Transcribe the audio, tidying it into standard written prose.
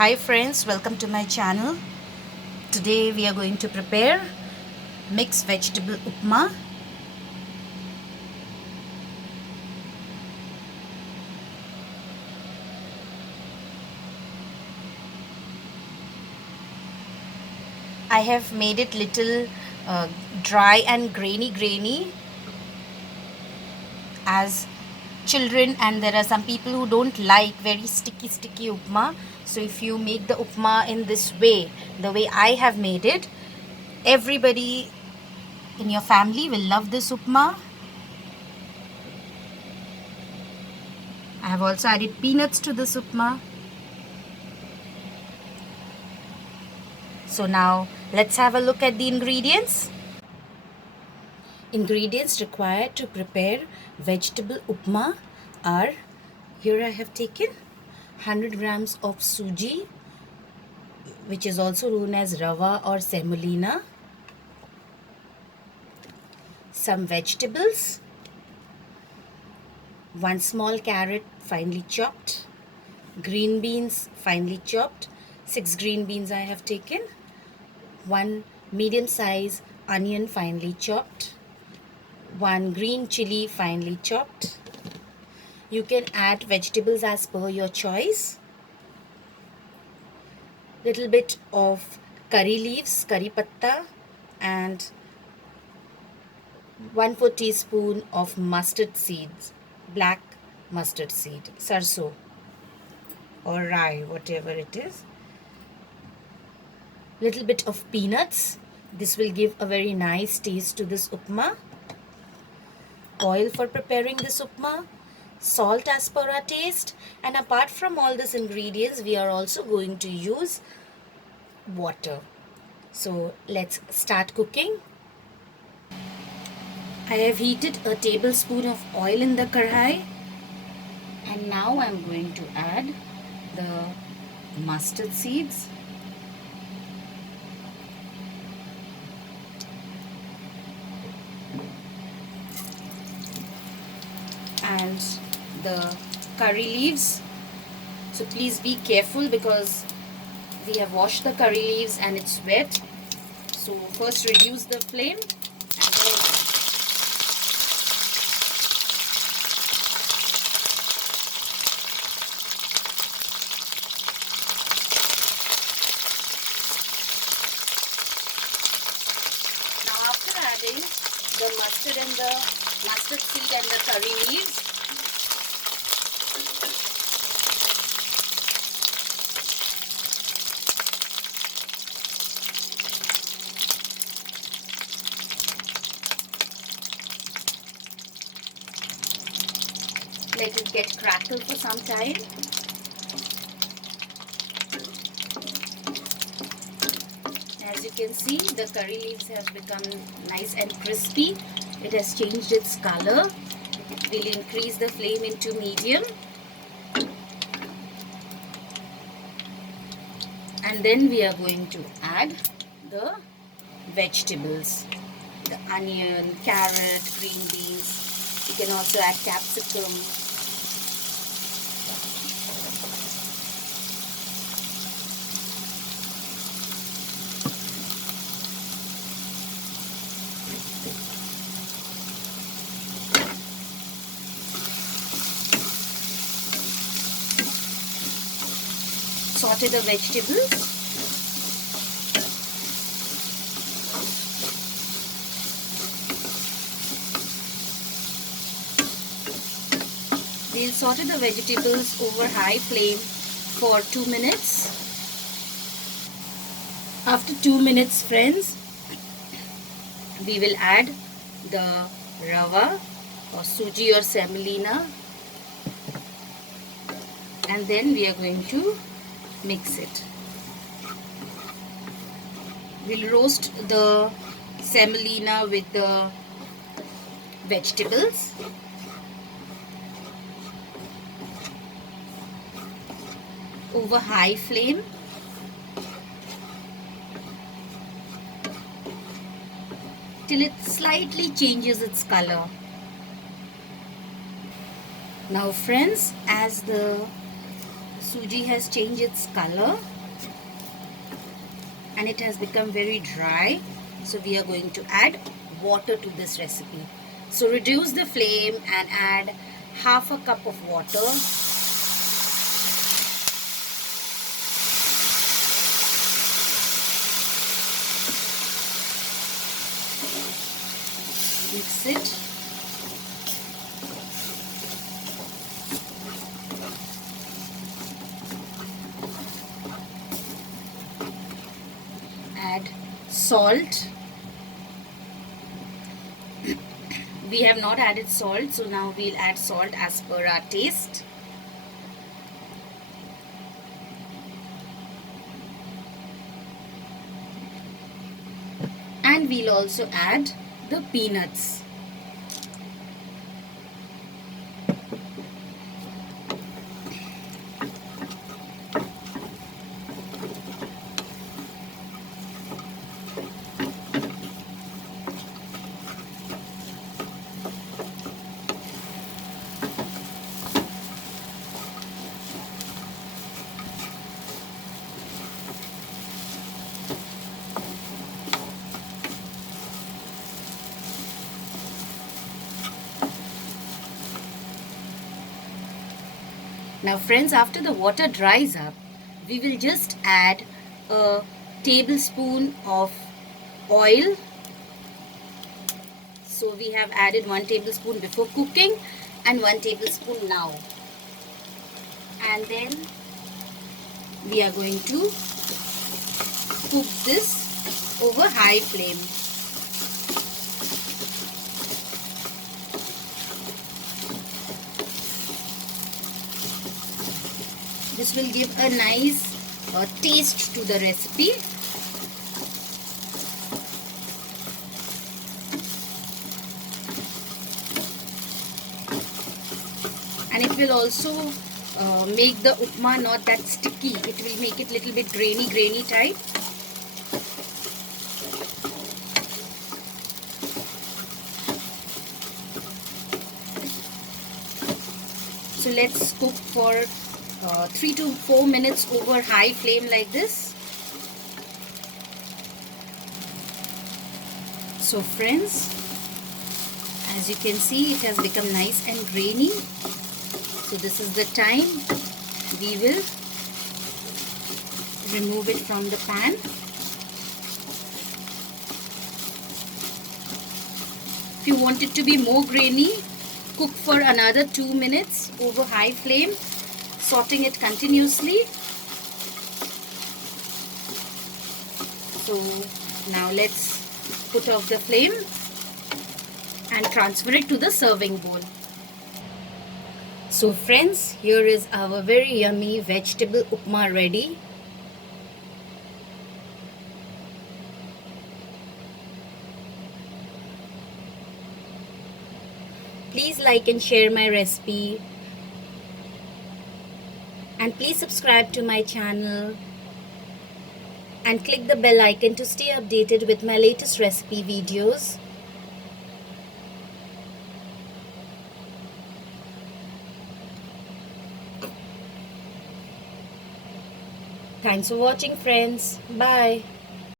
Hi friends, welcome to my channel. Today we are going to prepare mixed vegetable upma. I have made it little dry and grainy as children, and there are some people who don't like very sticky upma. So if you make the upma in this way, the way I have made it, everybody in your family will love this upma. I have also added peanuts to this upma. So now let's have a look at the ingredients. Ingredients required to prepare vegetable upma are, here I have taken 100 grams of suji, which is also known as rava or semolina, some vegetables, 1 small carrot finely chopped, green beans finely chopped, 6 green beans I have taken, 1 medium size onion finely chopped, 1 green chili finely chopped. You can add vegetables as per your choice. Little bit of curry leaves, curry patta, and 1/4 teaspoon of mustard seeds, black mustard seed, sarso or rye, whatever it is. Little bit of peanuts. This will give a very nice taste to this upma. Oil for preparing this upma, salt as per our taste, and apart from all these ingredients we are also going to use water. So let's start cooking. I have heated a tablespoon of oil in the kadhai, and now I'm going to add the mustard seeds, and the curry leaves. So please be careful because we have washed the curry leaves and it's wet. So first reduce the flame and then now after adding the mustard seed and the curry leaves, let it get crackled for some time. As you can see, the curry leaves have become nice and crispy. It has changed its color. We'll increase the flame into medium. And then we are going to add the vegetables. The onion, carrot, green beans. You can also add capsicum. Saute the vegetables. We'll saute the vegetables over high flame for 2 minutes. After 2 minutes, friends, we will add the rava or suji or semolina, and then we are going to mix it. We'll roast the semolina with the vegetables. Over high flame. Till it slightly changes its color. Now friends, as the Suji has changed its color and it has become very dry. So we are going to add water to this recipe. So reduce the flame and add half a cup of water. Mix it. Add salt. We have not added salt, so now we'll add salt as per our taste. And we'll also add the peanuts. Now friends, after the water dries up, we will just add a tablespoon of oil. So we have added 1 tablespoon before cooking and 1 tablespoon now. And then we are going to cook this over high flame. This will give a nice taste to the recipe. And it will also make the upma not that sticky. It will make it little bit grainy type. So let's cook for 3 to 4 minutes over high flame like this. So friends, as you can see, it has become nice and grainy. So this is the time we will remove it from the pan. If you want it to be more grainy, cook for another 2 minutes over high flame, sauteing it continuously. So now let's put off the flame and transfer it to the serving bowl. So friends, here is our very yummy vegetable upma ready. Please like and share my recipe. And please subscribe to my channel. And click the bell icon to stay updated with my latest recipe videos. Thanks for watching friends. Bye.